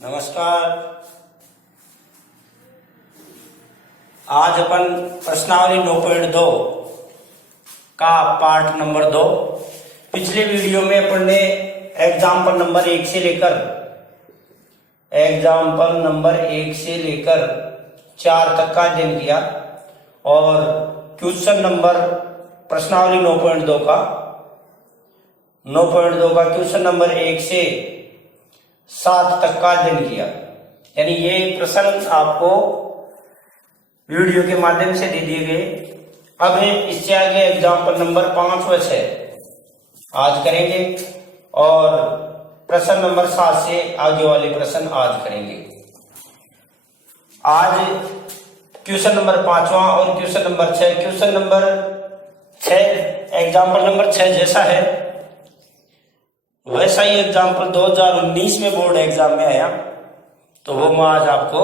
नमस्कार। आज अपन प्रश्नावली 9.2 का पार्ट नंबर 2। पिछले वीडियो में अपन ने एग्जाम्पल नंबर 1 से लेकर 4 तक का अध्ययन किया और क्वेश्चन नंबर प्रश्नावली 9.2 का क्वेश्चन नंबर 1 से 7 तक का अध्ययन किया। यानी ये प्रश्न आपको वीडियो के माध्यम से दे दिए गए। अब इससे आगे एग्जाम्पल नंबर 5 व 6 आज करेंगे और प्रश्न नंबर 7 से आगे वाले प्रश्न आज करेंगे। आज क्वेश्चन नंबर 5वां और question number 6। Question number 6 example number 6 जैसा है वैसा ही एग्जाम्पल 2019 में बोर्ड एग्जाम में आया, तो वो मैं आज आपको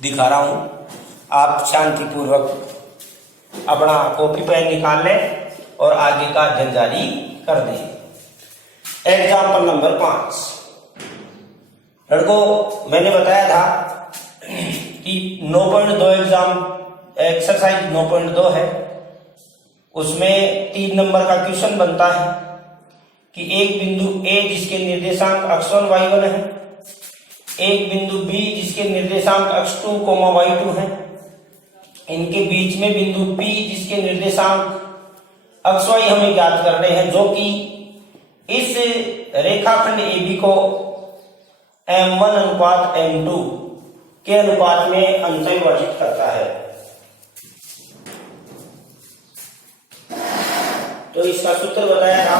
दिखा रहा हूं। आप शांतिपूर्वक अपना कॉपी पेन निकाल लें और आगे का अध्ययन जारी कर दें। एग्जाम्पल नंबर 5 लड़कों, मैंने बताया था कि 9.2 एग्जाम एक्सरसाइज 9.2 है। उसमें 3 नंबर का क्वेश्चन बनता है कि एक बिंदु A जिसके निर्देशांक x1 y1 है, एक बिंदु B जिसके निर्देशांक x2, y2 है, इनके बीच में बिंदु P जिसके निर्देशांक xy हमें ज्ञात करने हैं, जो कि इस रेखाखंड AB को m1 अनुपात m2 के अनुपात में अंतर्विभाजित करता है। तो इसका सूत्र बताया था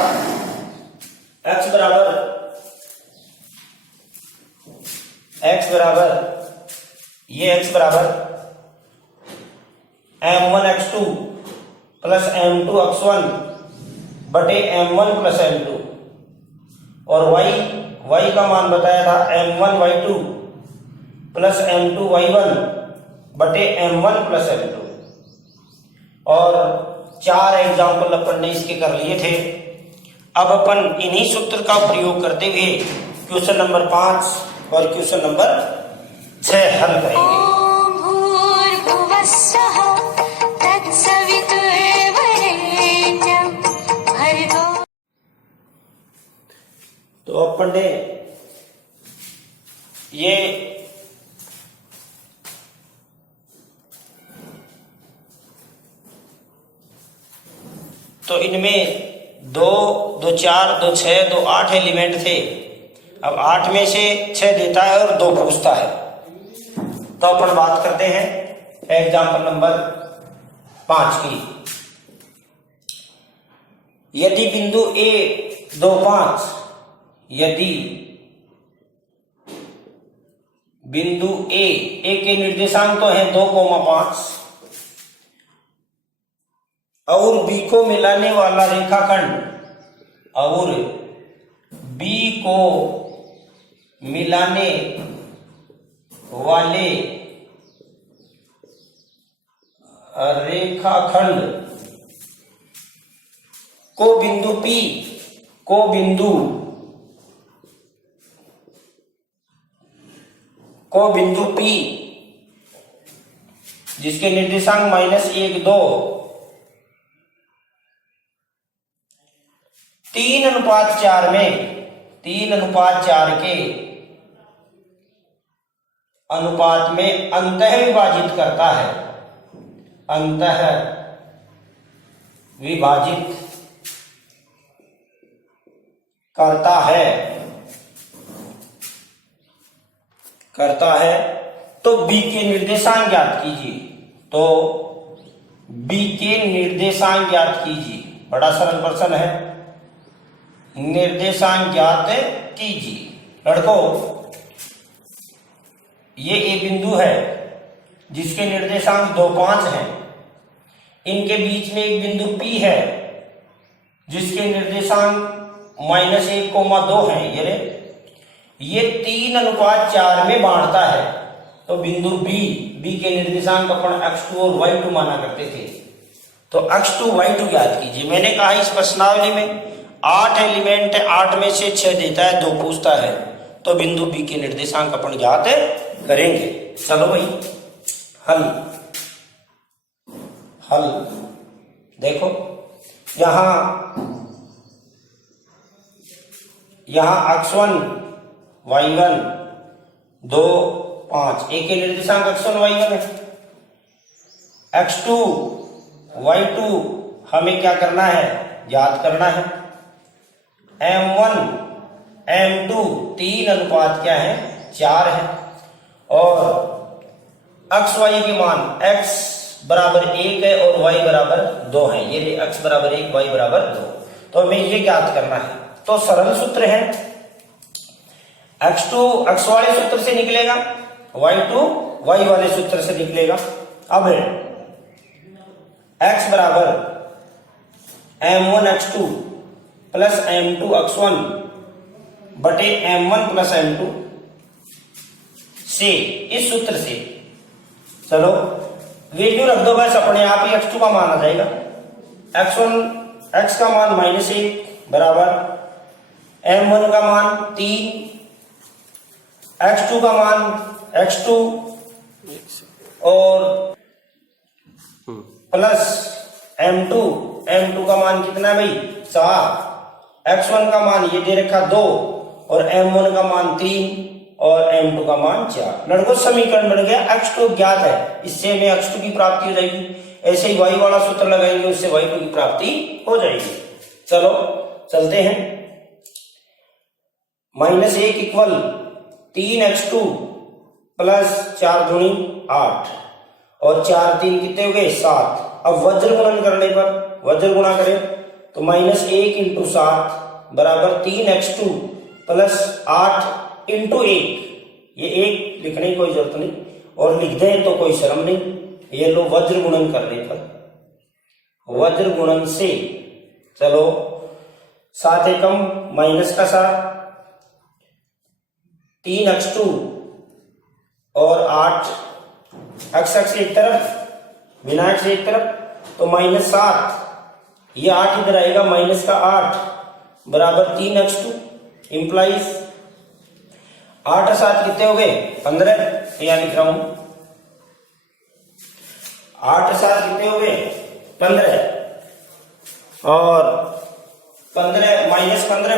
x बराबर m1 x2 plus m2 x1 बटे m1 प्लस m2 और y का मान बताया था m1 y2 plus m2 y1 बटे m1 प्लस m2 और 4 एग्जाम्पल अपन ने इसके कर लिए थे। अब अपन इन्हीं सूत्र का प्रयोग करते हुए क्वेश्चन नंबर 5 और क्वेश्चन नंबर 6 हल करेंगे। तो अपन ने ये तो इनमें 2, 2, 4, 2, 6, 2, 8 एलिमेंट थे। अब 8 में से 6 देता है और 2 पूछता है। तो अपन बात करते हैं एग्जाम्पल नंबर 5 की। यदि बिंदु A 2, 5, यदि बिंदु A के निर्देशांक तो है 2, 5 और B को मिलाने वाला रेखाखंड को बिंदु P जिसके निर्देशांक -1, 2 3:4 के अनुपात में अंतः विभाजित करता है। तो B के निर्देशांक ज्ञात कीजिए। बड़ा सरल प्रश्न है। निर्देशांक ज्ञात कीजिए। लड़कों, ये A बिंदु है जिसके निर्देशांक 2, 5 हैं। इनके बीच में एक बिंदु P है जिसके निर्देशांक -1, 2 हैं। ये 3:4 में बांटता है। तो बिंदु B के निर्देशांक अपन x2 और y2 माना करते थे। तो x2 y2 ज्ञात कीजिए। मैंने कहा इस प्रश्नावली में 8 एलिमेंट है, 8 में से 6 देता है, 2 पूछता है। तो बिंदु बी के निर्देशांक अपन ज्ञात करेंगे। चलो भाई हल हल देखो, यहां x1 y1 2 5 एक के निर्देशांक x1 y1 है। x2 y2 हमें क्या करना है, याद करना है। m1 m2 तीन अनुपात क्या है, 4 है। और x y के मान x बराबर 1 है और y बराबर 2 है। ये x बराबर 1 y बराबर 2, तो हमें ये ज्ञात करना है। तो सरल सूत्र है, x2 x वाले सूत्र से निकलेगा, y2 y वाले सूत्र से निकलेगा। अब x बराबर m1 x2 plus m2 x1 बटे m1 प्लस m2 से, इस सूत्र से चलो वैल्यू रख दो बस, अपने आप ही x2 का मान आ जाएगा। x का मान -1 बराबर m1 का मान 3, x2 का मान x2 और प्लस m2 का मान कितना है भाई, 4, x1 का मान ये दे रखा 2 और m1 का मान 3 और m2 का मान 4। लड़कों समीकरण बन गया, x2 ज्ञात है, इससे हमें x2 की प्राप्ति हो जाएगी। ऐसे ही y वाला सूत्र लगाएंगे, उससे y2 की प्राप्ति हो जाएगी। चलो चलते हैं। -1 इक्वल 3x2 प्लस 4 दूनी 8 और 4 3 कितने हो गए, 7। अब वज्र गुणन करने पर, वज्र गुणा करें तो -1 इंटू 7 बराबर 3x2 प्लस 8 इंटू 1, ये 1 लिखने की कोई जरूरत नहीं, और लिख दें तो कोई शर्म नहीं। ये लो वज्र गुणन करने पर, वज्र गुणन से चलो 7 एकम माइनस का 7, 3x2 और 8 x एक तरफ बिना x एक तरफ, तो -7, ये 8 इधर आएगा, माइनस का 8 बराबर 3x2 इंप्लाइज 8 और 7 कितने हो गए, 15। यहां लिख रहा हूं 8 और 7 कितने हो गए, 15 और 15 -15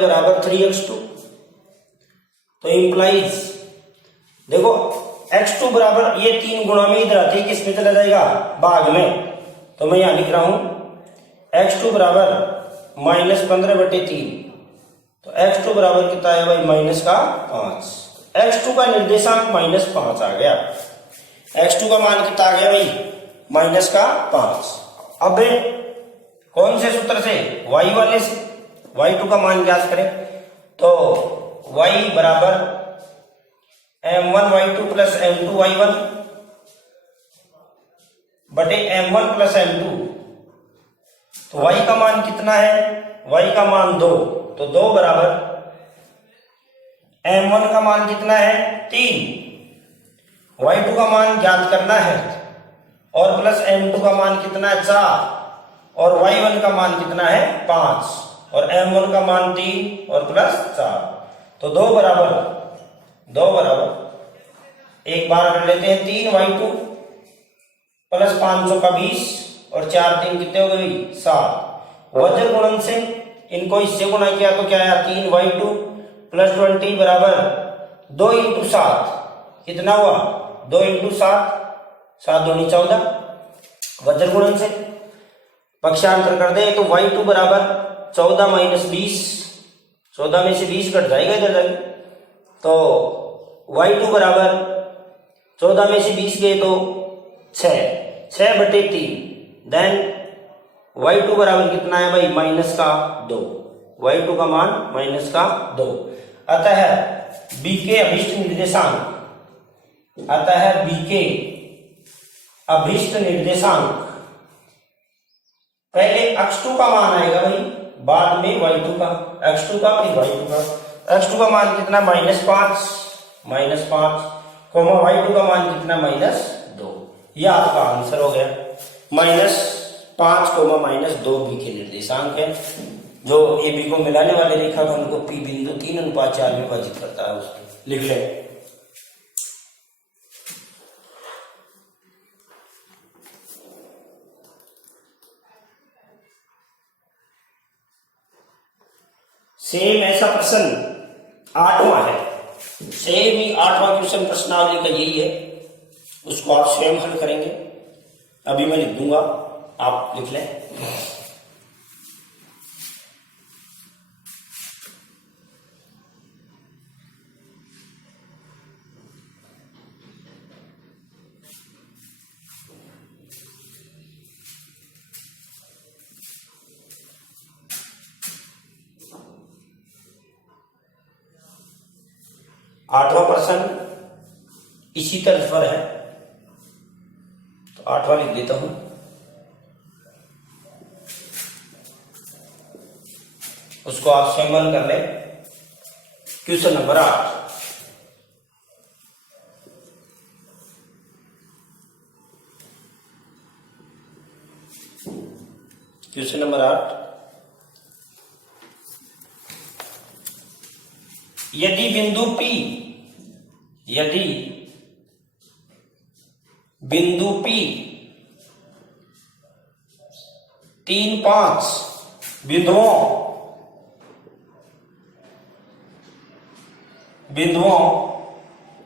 बराबर 3x2। तो इंप्लाइज देखो x2 बराबर, ये 3 गुणा में इधर आते किस में चला जाएगा, भाग में, तो मैं यहां लिख रहा हूं x2 बराबर -15 बटे 3, तो x2 बराबर कितना है भाई, -5। x2 का निर्देशांक -5 आ गया, x2 का मान कितना आ गया भाई, -5। अब कौन से सूत्र से, y वाले से y2 का मान ज्ञात करें, तो y बराबर m1 y2 plus m2 y1 बटे m1 प्लस m2, तो y का मान कितना है, y का मान 2, तो 2 बराबर m1 का मान कितना है, 3, y2 का मान ज्ञात करना है, और प्लस m2 का मान कितना है, 4, और y1 का मान कितना है, 5, और m1 का मान 3 और प्लस 4, तो 2 बराबर एक बार कर लेते हैं, 3y2 प्लस 500 का 20 और 4 3 कितने हो गए, 7। वज्र गुणन से इनको इससे गुणा किया तो क्या आया, 3y2 प्लस 20 बराबर 2 इंटू 7, कितना हुआ, 2 इंटू 7, 7 दूनी 14। वज्र गुणन से पक्षांतर कर दे तो y2 बराबर 14 माइनस 20, 14 में से 20 कट जाएगा इधर जाएगा, तो y2 बराबर 14 में से 20 गए तो 6 बटे 3, देन y2 बराबर कितना है भाई, -2, y2 का मान -2। अतः b के अभीष्ट निर्देशांक पहले x2 का मान आएगा भाई, बाद में y2 का, x2 का फिर y2 का। x2 का मान कितना, -5, कोमा y2 का मान कितना, -2। यह आपका आंसर हो गया, -5, -2 बी के निर्देशांक है। जो ए बी को मिलाने वाले रेखाखंड को पी बिंदु 3:4 में विभाजित करता है उसको लिख लें। सेम ऐसा प्रश्न 8वां है, सेम ही 8वां क्वेश्चन प्रश्नावली का यही है, उसको आप स्वयं हल करेंगे। अभी मैं लिख दूंगा, आप लिख लें। आठवां प्रश्न इसी तर्ज पर है, तो 8वां लिख देता हूं। उसको आप स्वयं हल कर लें। क्वेश्चन नंबर 8, क्वेश्चन नंबर 8, यदि बिंदु P 3-5 बिंदुओं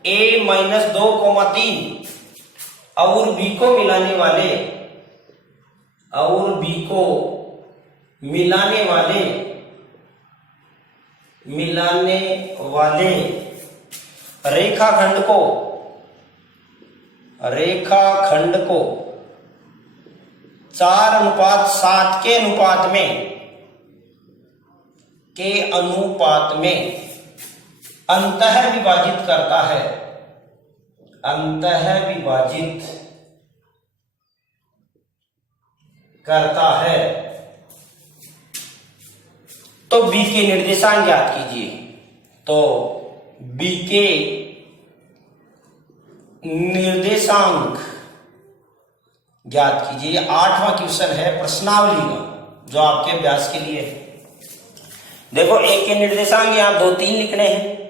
A-2,3 और B को मिलाने वाले रेखाखंड को 4:7 के अनुपात में अंतः विभाजित करता है, तो B के निर्देशांक ज्ञात कीजिए। तो B के निर्देशांक ज्ञात कीजिए। 8वां क्वेश्चन है प्रश्नावली का, जो आपके अभ्यास के लिए है। देखो, A के निर्देशांक यहाँ 2, 3 लिखने हैं,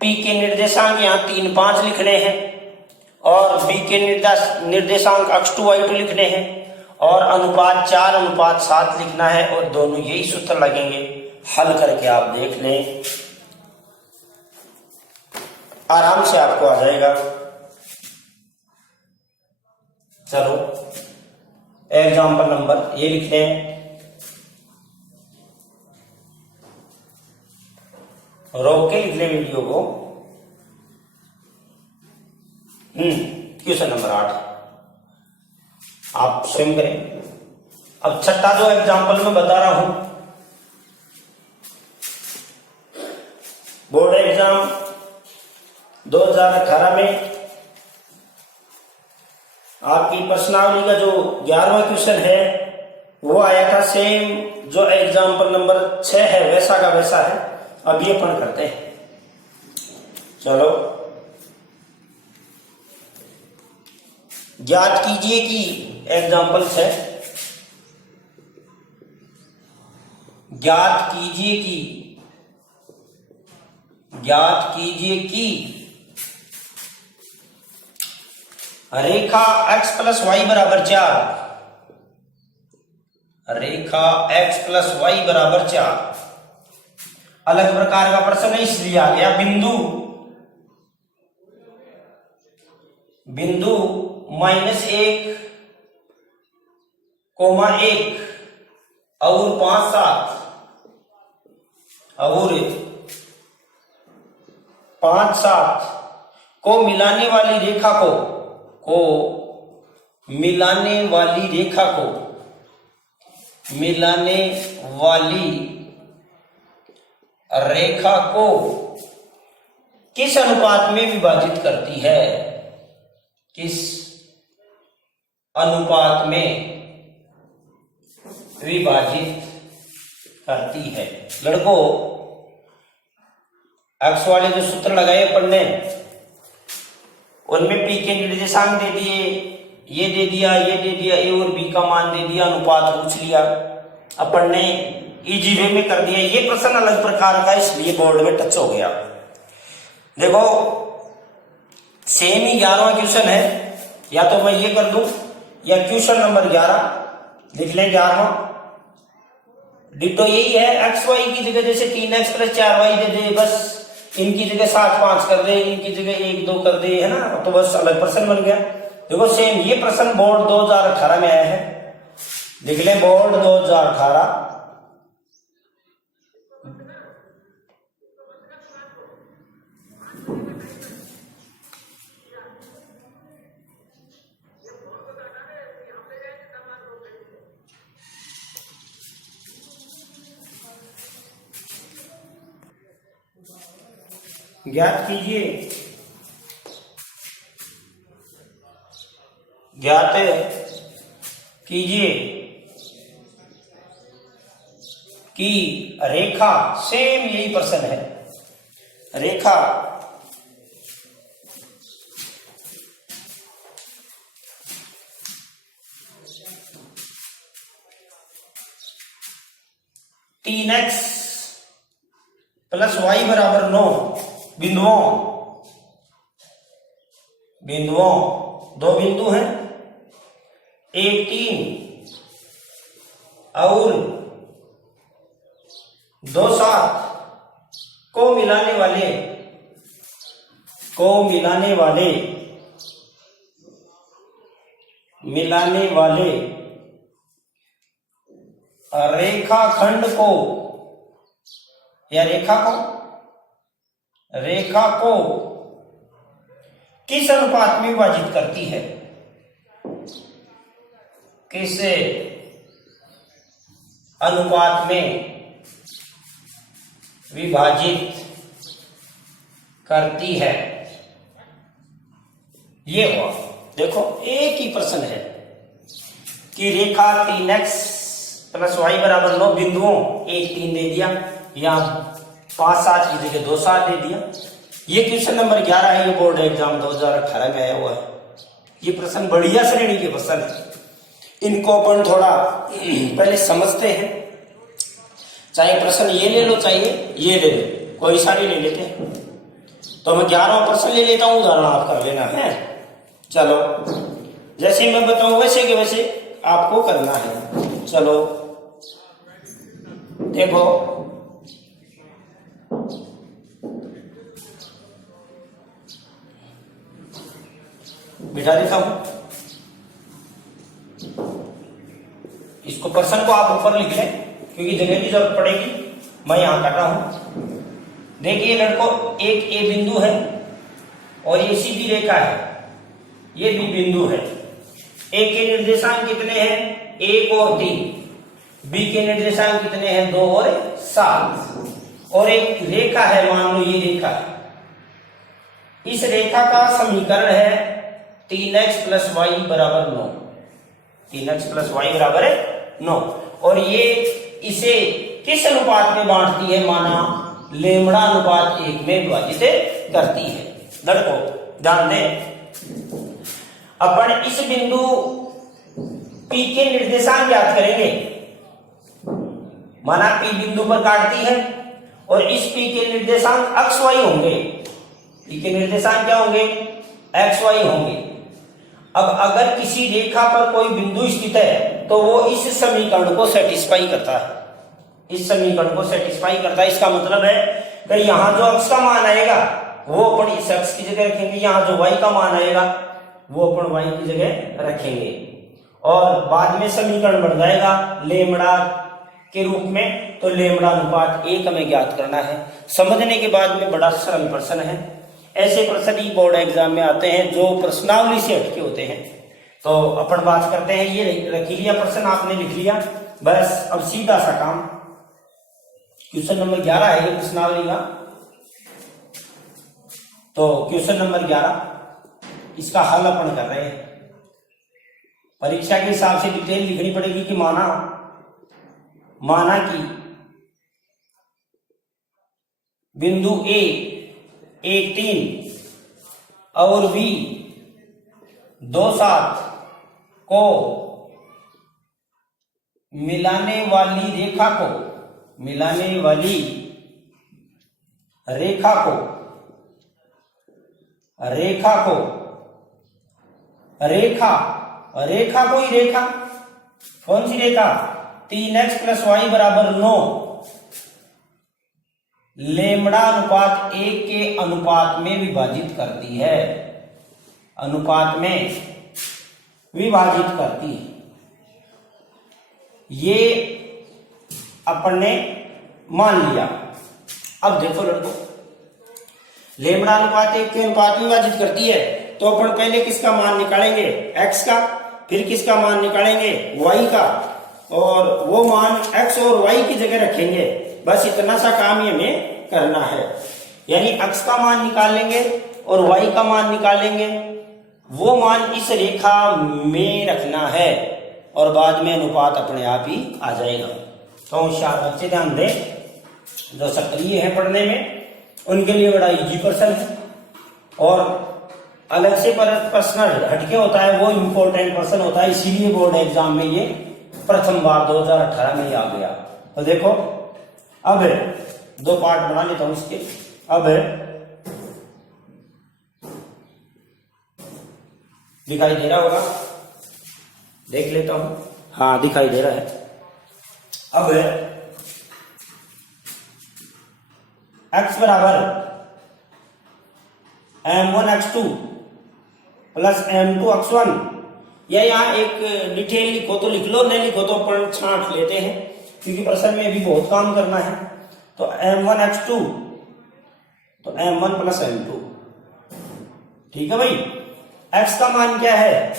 P के निर्देशांक यहाँ 3, 5 लिखने हैं, और B के निर्देशांक x2 y2 लिखने हैं, और अनुपात 4:7 लिखना है, और दोनों यही सूत्र लगेंगे। हल करके आप देख लें, आराम से आपको आ जाएगा। चलो, एग्जाम्पल नंबर ये लिख लें, रोक के लिख लें वीडियो को। क्वेश्चन नंबर 8 आप स्वयं करें। अब छठा जो एग्जाम्पल मैं बता रहा हूं, बोर्ड एग्जाम 2018 में आपकी प्रश्नावली का जो 11वां क्वेश्चन है वो आया था। सेम जो एग्जाम्पल नंबर 6 है वैसा का वैसा है। अब ये अपन करते हैं। चलो, ज्ञात कीजिए कि एग्जाम्पल 6, ज्ञात कीजिए कि रेखा x + y = 4, रेखा x + y = 4 अलग प्रकार का प्रश्न है, इसलिए आ गया। बिंदु -1,1 और 5-7 को मिलाने वाली रेखा को किस अनुपात में विभाजित करती है? किस अनुपात में विभाजित करती है? लड़कों, एक्स वाले जो सूत्र लगाए अपन ने, उनमें पी के निर्देशांक दे दिए, ये दे दिया, ए और बी का मान दे दिया, अनुपात पूछ लिया। अपन ने इजी वे में कर दिया। ये प्रश्न अलग प्रकार का इसलिए बोर्ड में टच हो गया। देखो सेम ही 11वां क्वेश्चन है, या तो मैं ये कर दूं या क्वेश्चन नंबर 11 लिख लें। 11वां डिटो यही है, एक्स वाई की जगह जैसे 3x + 4y दे दे, बस इनकी जगह 7 5 कर दे, इनकी जगह 1 2 कर दे, है ना, तो बस अलग प्रश्न बन गया। देखो सेम ये प्रश्न बोर्ड 2018 में आया है, लिख लें बोर्ड 2018। ज्ञात कीजिए, ज्ञात कीजिए कि रेखा, सेम यही प्रश्न है, रेखा तीन एक्स प्लस वाई बराबर 9 बिंदुओं, दो बिंदु हैं, एक 3 और 2 7 को मिलाने वाले रेखाखंड को या रेखा को किस अनुपात में विभाजित करती है, किस अनुपात में विभाजित करती है, ये हुआ। देखो एक ही प्रश्न है कि रेखा 3x + y बराबर 9 बिंदुओं, एक 3 दे दिया, यहां 5 7 की जगह 2 7 दे दिया। ये क्वेश्चन नंबर 11 है, ये बोर्ड एग्जाम 2018 में आया हुआ है। ये प्रश्न बढ़िया श्रेणी के प्रश्न है, इनको अपन थोड़ा पहले समझते हैं। चाहे प्रश्न ये ले लो, चाहे ये ले लो, कोई सा नहीं ले लेते। तो मैं 11वां प्रश्न ले लेता हूं, उदाहरण आप कर लेना है। चलो जैसे मैं बताऊं वैसे के वैसे आपको करना है। चलो देखो, बिठा देता हूं इसको, प्रश्न को आप ऊपर लिख लें क्योंकि जगह की जरूरत पड़ेगी। मैं यहां कर रहा हूं। देखिए लड़कों, एक ए बिंदु है और ये सीधी रेखा है, ये बी बिंदु है। ए के निर्देशांक कितने हैं? 1 और 3। बी के निर्देशांक कितने हैं? 2 और 7। और एक रेखा है, मान लो ये रेखा है। इस रेखा का समीकरण है 3x + y बराबर 9। 3x + y बराबर 9। और ये इसे किस अनुपात में बांटती है? माना लेमड़ा अनुपात 1 में विभाजित करती है। लड़कों ध्यान दें, अपन इस बिंदु P के निर्देशांक ज्ञात करेंगे। माना P बिंदु पर काटती है और इस P के निर्देशांक x y होंगे। P के निर्देशांक क्या होंगे? x y होंगे। अब अगर किसी रेखा पर कोई बिंदु स्थित है तो वो इस समीकरण को सेटिस्फाई करता है, इस समीकरण को सेटिस्फाई करता है। इसका मतलब है कि यहां जो x का मान आएगा वो अपन इस x की जगह रखेंगे, यहां जो y का मान आएगा वो अपन y की जगह रखेंगे, और बाद में समीकरण बन जाएगा लेमड़ा के रूप में। तो लेमड़ा अनुपात 1 हमें ज्ञात करना है। समझने के बाद में बड़ा सरल प्रश्न है। ऐसे प्रश्न ही बोर्ड एग्जाम में आते हैं जो प्रश्नावली से हटके होते हैं। तो अपन बात करते हैं, ये रख लिया प्रश्न, आपने लिख लिया, बस अब सीधा सा काम। क्वेश्चन नंबर 11 है ये प्रश्नावली का। तो क्वेश्चन नंबर 11, इसका हल अपन कर रहे हैं। परीक्षा के हिसाब से डिटेल लिखनी पड़ेगी कि माना कि बिंदु ए 1 3 और बी 2 7 को मिलाने वाली रेखा को मिलाने वाली रेखा को कोई रेखा, कौन सी रेखा, 3x + y = 9 लेमड़ा अनुपात 1 के अनुपात में विभाजित करती है, अनुपात में विभाजित करती है। ये अपन ने मान लिया। अब देखो लड़कों, लेमड़ा अनुपात 1 के अनुपात में विभाजित करती है, तो अपन पहले किसका मान निकालेंगे, x का, फिर किसका मान निकालेंगे, y का, और वो मान x और y की जगह रखेंगे। बस इतना सा काम ही हमें करना है, यानी x का मान निकाल लेंगे और y का मान निकाल लेंगे, वो मान इस रेखा में रखना है और बाद में अनुपात अपने आप ही आ जाएगा। तो होशियार बच्चे ध्यान दें, जो सक्रिय है पढ़ने में उनके लिए बड़ा इजी प्रश्न है, और अलग से प्रश्न हटके होता है, वो इम्पोर्टेंट प्रश्न होता है, इसीलिए बोर्ड एग्जाम में ये प्रथम बार 2018 में आ गया। तो देखो अब दो पार्ट बना लेता हूं इसके। अब दिखाई दे रहा होगा, देख लेता हूं, हाँ दिखाई दे रहा है। अब x बराबर m1x2 प्लस m2x1, या यहाँ एक डिटेल लिखो तो लिख लो, नहीं लिखो तो अपन छांट लेते हैं, क्योंकि प्रश्न में भी बहुत काम करना है। तो m1x2 तो m1 + m2, ठीक है भाई। x का मान क्या है,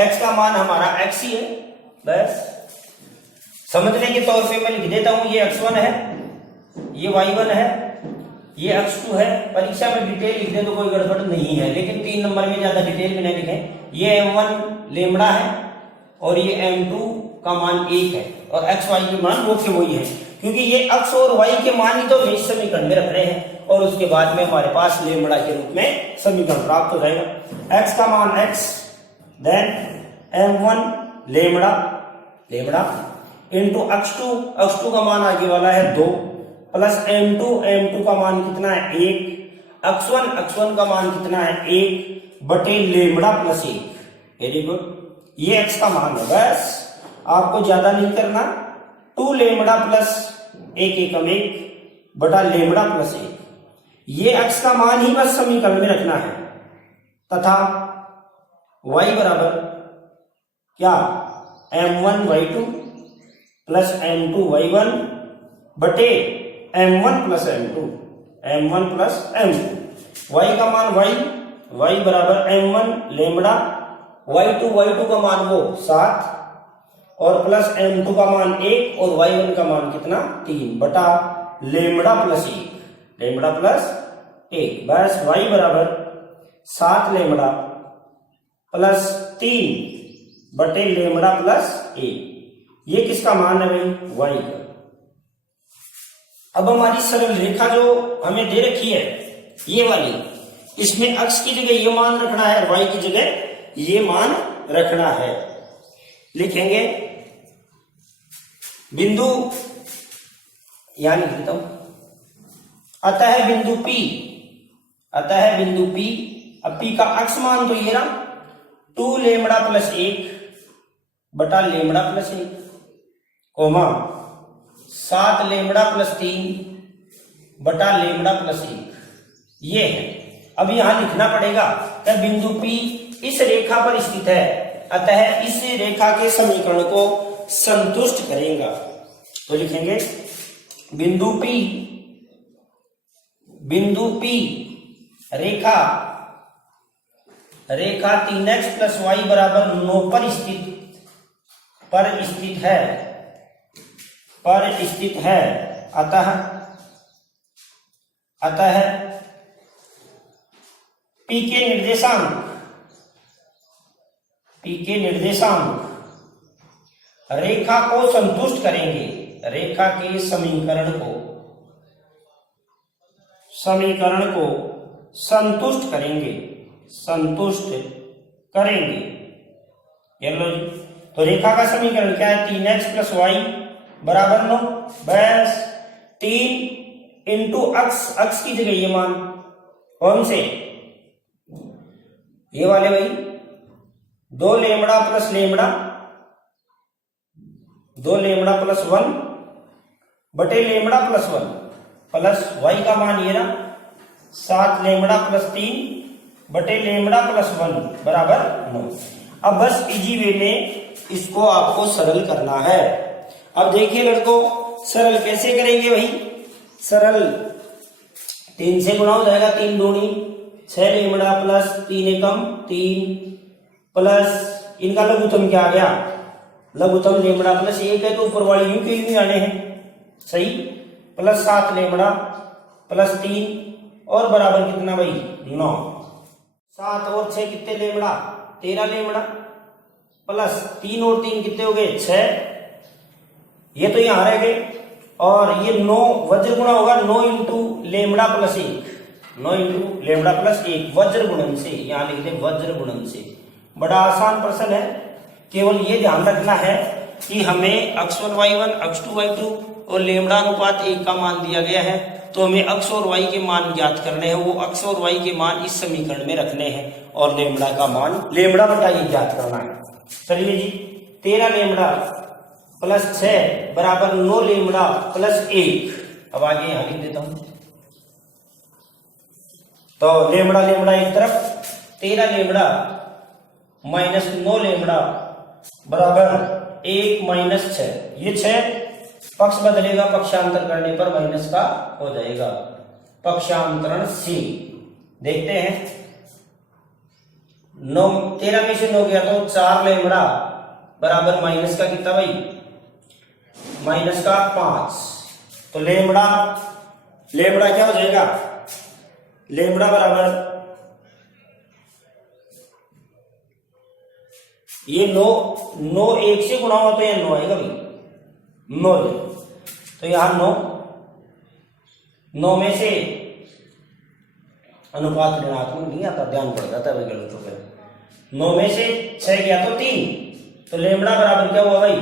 x का मान हमारा x ही है, बस समझने के तौर पे मैं लिख देता हूं, ये x1 है, ये y1 है, ये x2 है। परीक्षा में डिटेल लिख दे तो कोई गड़बड़ नहीं है, लेकिन 3 नंबर में ज्यादा डिटेल में नहीं लिखे। ये m1 लेमड़ा है और ये m2 का मान 1 है, और x y के मान वो के वही है, क्योंकि ये x और y के मान ही तो इस समीकरण में रख रहे हैं, और उसके बाद में हमारे पास लेमड़ा के रूप में समीकरण प्राप्त हो जाएगा। x का मान x, then m1 lambda into x2 का मान आगे वाला है 2, प्लस m2 का मान कितना है 1, x1 का मान कितना है 1 बटे लेमड़ा + 1। वेरी गुड, ये x का मान है, बस आपको ज्यादा नहीं करना। 2 लेमड़ा + 1 एकम 1 बटा लेमड़ा + 1, ये x का मान ही बस समीकरण में रखना है, तथा y बराबर क्या, m1 y2 plus m2 y1 बटे m1 + m2, y का मान y बराबर m1 लेमड़ा, y2 का मान वो 7, और प्लस m2 का मान 1 और y1 का मान कितना 3 बटा लेमड़ा + 1, बस y बराबर 7 लेमड़ा प्लस 3 बटे लेमड़ा + 1। ये किसका मान है भाई, y का। अब हमारी सरल रेखा जो हमें दे रखी है ये वाली, इसमें x की जगह ये मान रखना है और y की जगह ये मान रखना है। लिखेंगे बिंदु, यहां लिख देता हूं, अतः बिंदु P, अब P का x मान तो ये रहा 2 लेमड़ा + 1 बटा लेमड़ा + 1, कोमा 7 लेमड़ा + 3 बटा लेमड़ा + 1, ये है। अब यहां लिखना पड़ेगा कि बिंदु P इस रेखा पर स्थित है, अतः इस रेखा के समीकरण को संतुष्ट करेगा। तो लिखेंगे बिंदु P रेखा 3x + y = 9 पर स्थित है, अतः P के निर्देशांक रेखा को संतुष्ट करेंगे, रेखा के समीकरण को संतुष्ट करेंगे। ये लो जी, तो रेखा का समीकरण क्या है, 3x + y = 9, बस 3 इंटू अक्स की जगह ये मान कौन से, ये वाले भाई, 2 lambda plus lambda, 2 lambda plus 1 बटे लेमड़ा प्लस 1 प्लस y का मान ये ना 7 लेमड़ा प्लस 3 बटे लेमड़ा प्लस 1 बराबर 9। अब बस इजी वे में इसको आपको सरल करना है। अब देखिए लड़कों, सरल कैसे करेंगे भाई, सरल 3 से गुणा हो जाएगा, 3 दूनी 6 लेमड़ा प्लस 3 एकम 3 प्लस इनका लघुत्तम क्या आ गया, लघुत्तम लेमड़ा प्लस 1 है तो ऊपर वाली यूं के यूं आने हैं, सही, प्लस 7 लेमड़ा प्लस 3 और बराबर कितना भाई 9। 7 और 6 कितने लेमड़ा, 13 लेमड़ा प्लस 3 और 3 कितने हो गए 6, ये तो यहां रह गए, और ये 9 वज्र गुणा होगा 9 into lambda plus 1, 9 into lambda plus 1 वज्र गुणन से, यहां लिख दे वज्र गुणन से। बड़ा आसान प्रश्न है, केवल ये ध्यान रखना है कि हमें x1 y1 x2 y2 और लेमड़ा अनुपात 1 का मान दिया गया है, तो हमें x और y के मान ज्ञात करने हैं, वो x और y के मान इस समीकरण में रखने हैं और लेमड़ा का मान लेमड़ा बटा ये ज्ञात करना है। चलिए जी, 13 लेमड़ा प्लस 6 बराबर 9 लेमड़ा प्लस 1। अब आगे यहां लिख देता हूं, तो लेमड़ा लेमड़ा एक तरफ, 13 लेमड़ा माइनस 9 लेमड़ा बराबर 1 माइनस 6, ये 6 पक्ष बदलेगा, पक्षांतर करने पर माइनस का हो जाएगा, पक्षांतरण सी। देखते हैं, 9 13 में से 9 गया तो 4 लेमड़ा बराबर माइनस का कितना भाई, माइनस का 5, तो लेमड़ा क्या हो जाएगा, लेमड़ा बराबर ये 9 1 से गुणा हुआ तो यह 9 आएगा भाई, 9, तो यहां 9 में से अनुपात ऋणात्मक नहीं आता, ध्यान पड़ जाता है गलतों पे, 9 में से 6 गया तो 3, तो लेमड़ा बराबर क्या हुआ भाई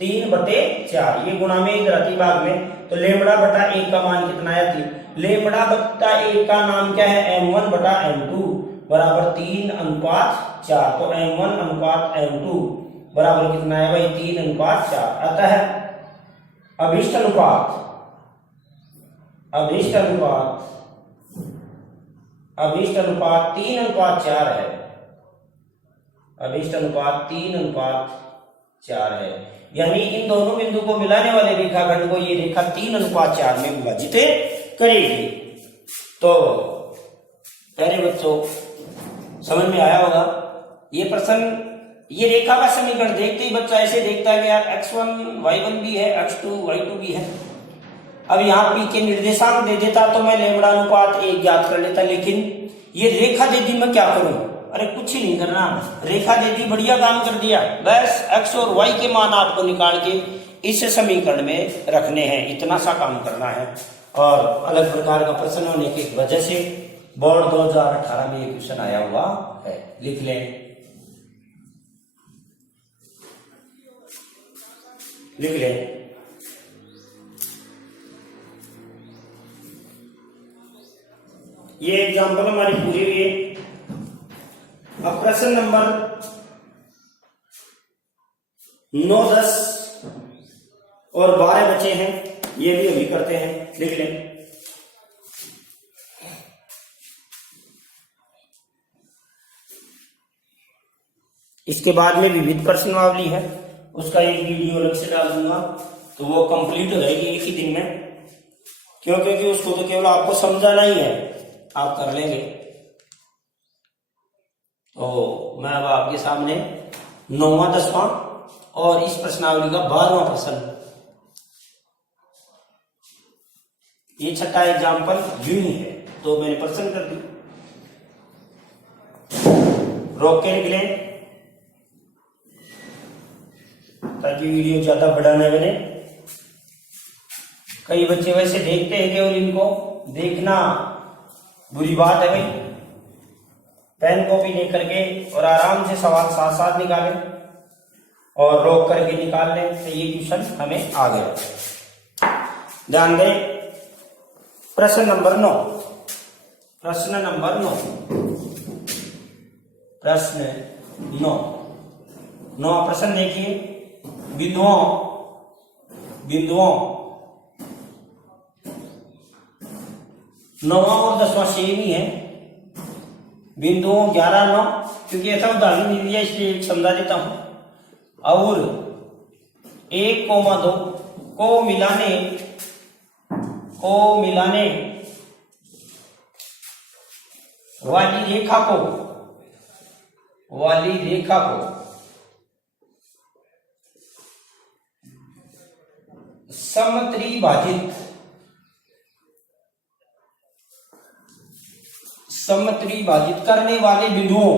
3 बटे 4, ये गुणा में इधर आती भाग में, तो लेमड़ा बटा 1 का मान कितना आया 3, लेमड़ा बटा 1 का नाम क्या है m1 बटा m2 बराबर 3 अनुपात 4, तो m1 अनुपात m2 बराबर कितना है भाई 3 अनुपात 4। अतः अभिष्ट अनुपात 3 अनुपात 4 है, अभिष्ट अनुपात 3 अनुपात 4 है, यानी इन दोनों बिंदु को मिलाने वाले रेखाखंड को ये रेखा 3 अनुपात 4 में विभाजित करेगी। तो प्यारे बच्चों, समझ में आया होगा ये प्रश्न, ये रेखा का समीकरण देखते ही बच्चा ऐसे देखता है कि यार x1 y1 भी है, x2 y2 भी है। अब यहाँ p के निर्देशांक दे देता तो मैं लेमड़ा अनुपात 1 ज्ञात कर लेता, लेकिन ये रेखा दे दी, मैं क्या करूं, अरे कुछ ही नहीं करना, रेखा दे दी, बढ़िया काम कर दिया, बस x और y के मान आपको निकाल के इस समीकरण में रखने हैं, इतना सा काम करना है। और अलग प्रकार का प्रश्न होने की वजह से बोर्ड 2018 में ये क्वेश्चन आया हुआ है, लिख लें, लिख लें। ये एग्जाम्पल हमारी पूरी हुई है। अब प्रश्न नंबर 9, 10 और 12 बचे हैं, ये भी अभी करते हैं, लिख लें। इसके बाद में विविध प्रश्नावली है, उसका एक वीडियो अलग से डाल दूंगा, तो वो कंप्लीट हो जाएगी एक ही दिन में, क्यों, क्योंकि उसको तो केवल आपको समझाना ही है, आप कर लेंगे। तो मैं अब आपके सामने 9वां 10वां और इस प्रश्नावली का 12वां प्रश्न, ये छठा एग्जाम्पल यूं ही है, तो मैंने प्रश्न कर दी, रोक के निकले ताकि वीडियो ज्यादा बड़ा न बने। कई बच्चे वैसे देखते हैं केवल, इनको देखना बुरी बात है भाई, पेन कॉपी लेकर के और आराम से सवाल साथ साथ निकालें और रोक करके निकाल लें, तो ये क्वेश्चन हमें आ गया। ध्यान दें, प्रश्न नंबर 9, प्रश्न नंबर 9, प्रश्न 9, 9 प्रश्न देखिए। बिंदुओं बिंदुओं 9वां और 10वां सेम ही है। बिंदुओं 11, 9, क्योंकि ऐसा उदाहरण नहीं दिया इसलिए एक समझा देता हूं। और 1,2 को मिलाने वाली रेखा को समत्रिभाजित करने वाले बिंदुओं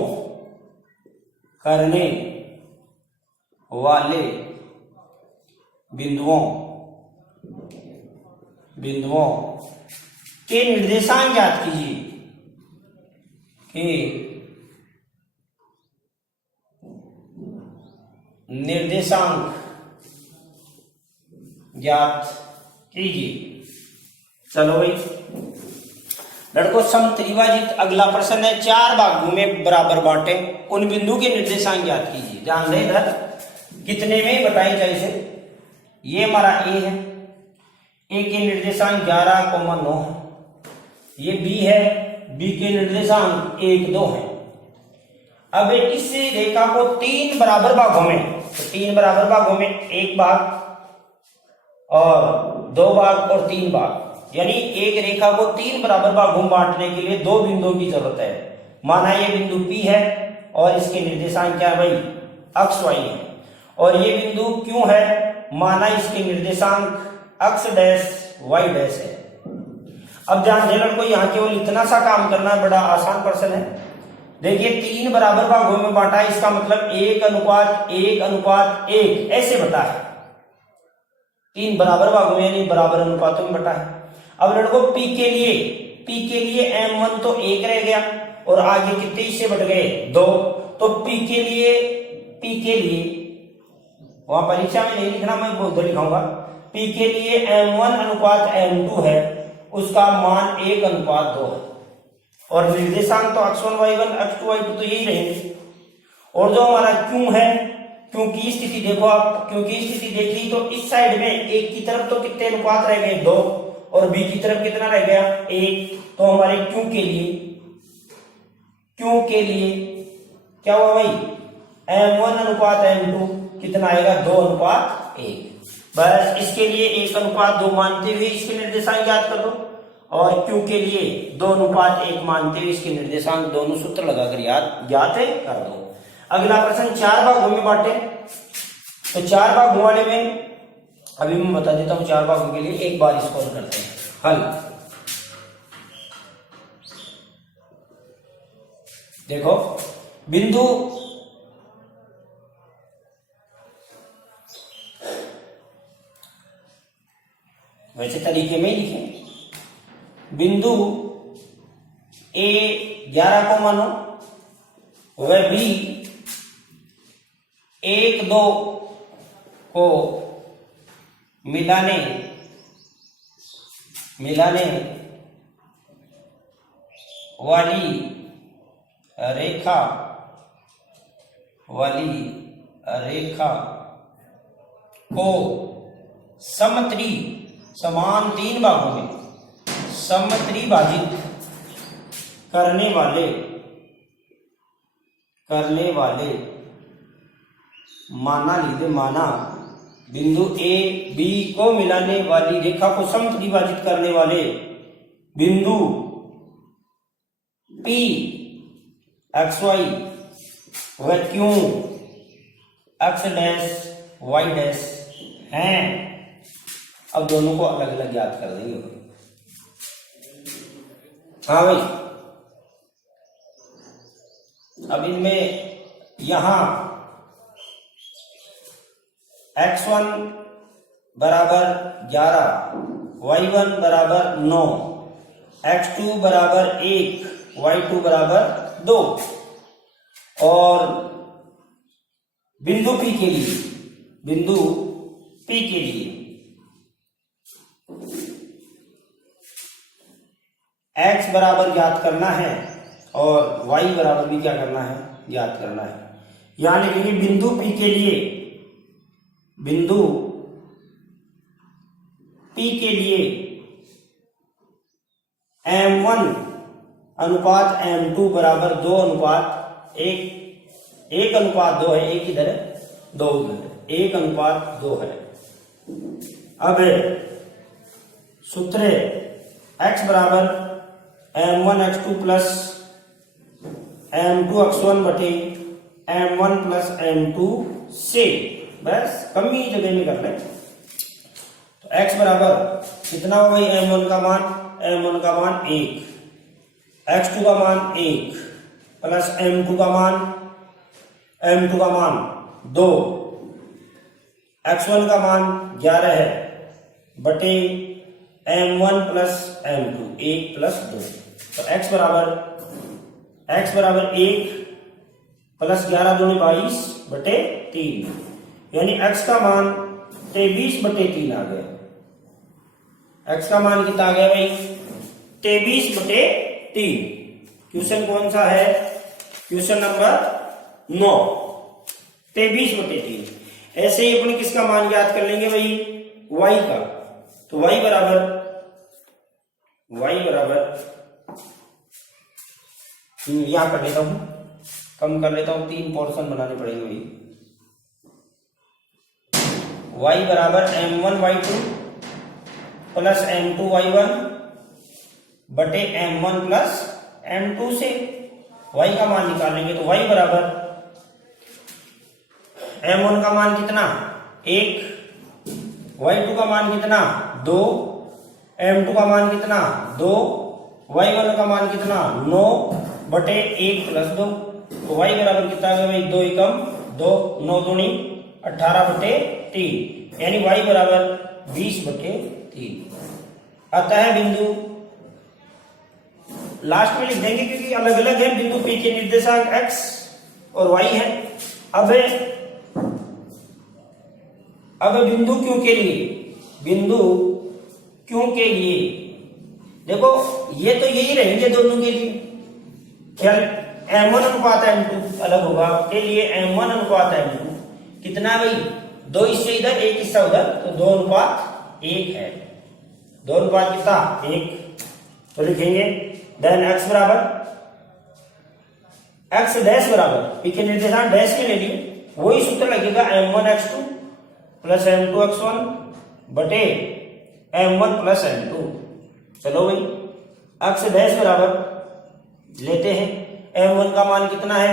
के निर्देशांक ज्ञात कीजिए। निर्देशांक ज्ञात कीजिए। चलो भाई लड़कों, समत्रिभाजित अगला प्रश्न है। 4 भागों में बराबर बांटे उन बिंदु के निर्देशांक ज्ञात कीजिए। ध्यान दें, इधर कितने में बताई जाए इसे। ये हमारा ए है, ए के निर्देशांक 11,9 है। ये बी है, बी के निर्देशांक 1, 2 है। अब इस रेखा को 3 बराबर भागों में, तो 3 बराबर भागों में 1 भाग और 2 भाग और 3 भाग, यानी एक रेखा को 3 बराबर भागों में बांटने के लिए 2 बिंदुओं की जरूरत है। माना ये बिंदु P है और इसके निर्देशांक क्या है भाई, अक्ष y है। और ये बिंदु Q है, माना इसके निर्देशांक अक्ष डैश y डैश है। अब ध्यान दें लड़कों, यहाँ केवल इतना सा काम करना है, बड़ा आसान प्रश्न है। देखिए 3 बराबर भागों में बांटा है, इसका मतलब 1:1:1 ऐसे बटा है। 3 बराबर भागों में यानी बराबर अनुपातों में बटा है। अब लड़कों P के लिए M1 तो 1 रह गया और आगे कितने हिस्से बढ़ गए, 2। तो P के लिए वहां परीक्षा में नहीं लिखना, मैं उधर लिखाऊंगा। P के लिए M1:M2 है, उसका मान 1:2 है। और निर्देशांक तो x1 y1 x2 y2 तो यही रहेंगे। और जो हमारा Q है, क्योंकि स्थिति देखो आप, क्योंकि स्थिति देखी तो इस साइड में एक की तरफ तो कितने अनुपात रह गए, 2, और बी की तरफ कितना रह गया, 1। तो हमारे Q के लिए क्या हुआ भाई, M1:M2 कितना आएगा, 2:1। बस इसके लिए 1:2 मानते हुए इसके निर्देशांक ज्ञात कर दो, और Q के लिए 2:1 मानते हुए इसके निर्देशांक दोनों सूत्र लगाकर ज्ञात कर दो। अगला प्रश्न 4 भागों में बांटे, तो 4 भागों वाले में अभी मैं बता देता हूं। 4 भागों के लिए एक बार इसको करते हैं हल। देखो बिंदु वैसे तरीके में ही लिखें। बिंदु A 11 को मानो, वह B 1, 2 को मिलाने वाली रेखा को समान 3 भागों में समत्रिभाजित करने वाले माना बिंदु A B को मिलाने वाली रेखा को समत्रिभाजित करने वाले बिंदु P x y व Q x dash y dash हैं। अब दोनों को अलग अलग याद कर देंगे। हाँ भाई, अब इनमें यहां x1 बराबर 11, y1 बराबर 9, x2 बराबर 1, y2 बराबर 2। और बिंदु P के लिए x बराबर ज्ञात करना है और y बराबर भी क्या करना है, ज्ञात करना है। यहां लिखेंगे बिंदु P के लिए, बिंदु P के लिए m1 अनुपात m2 बराबर 2 अनुपात 1, 1 अनुपात 2 है, 1 इधर है 2 उधर, 1 अनुपात 2 है। अब सूत्र है x बराबर m1 x2 plus m2 x1 बटे m1 प्लस m2 से, बस कम ही जगह में कर ले। तो x बराबर कितना हो गई, m1 का मान, m1 का मान 1, x2 का मान 1 प्लस m2 का मान 2, x1 का मान 11 है बटे m1 प्लस m2, 1 प्लस 2। तो x बराबर 1 प्लस 11 दूनी 22 बटे 3, यानी x का मान 23 बटे 3 आ गया। x का मान कितना आ गया भाई, 23 बटे 3। क्वेश्चन कौन सा है, क्वेश्चन नंबर 9, 23 बटे 3। ऐसे ही अपने किसका मान ज्ञात कर लेंगे भाई, y का। तो y बराबर यहां कर लेता हूं, कम कर लेता हूं, 3 पोर्शन बनाने पड़ेंगे भाई। y बराबर m1 y2 plus m2 y1 बटे m1 प्लस m2 से y का मान निकालेंगे। तो y बराबर m1 का मान कितना 1, y2 का मान कितना 2, m2 का मान कितना 2, y1 का मान कितना 9 बटे 1 प्लस 2। तो y बराबर कितना आ गया भाई, 2 एकम 2, 9 दूनी 18 बटे 3, यानी y बराबर 20 बटे 3 आता है। बिंदु लास्ट में लिख देंगे क्योंकि अलग अलग है, बिंदु P के निर्देशांक x और y है। अब बिंदु Q के लिए, बिंदु Q के लिए देखो ये तो यही रहेंगे दोनों के लिए, क्या m1 अनुपात m2 अलग होगा, के लिए m1 अनुपात m2 कितना भाई, 2 हिस्से इधर 1 हिस्सा उधर, तो 2 अनुपात 1 है, 2 अनुपात कितना 1। तो लिखेंगे देन x डैश बराबर P के निर्देशांक डैश के ले लिए, वही सूत्र लगेगा m1 x2 plus m2 x1 बटे m1 प्लस m2। चलो भाई x डैश बराबर लेते हैं, m1 का मान कितना है,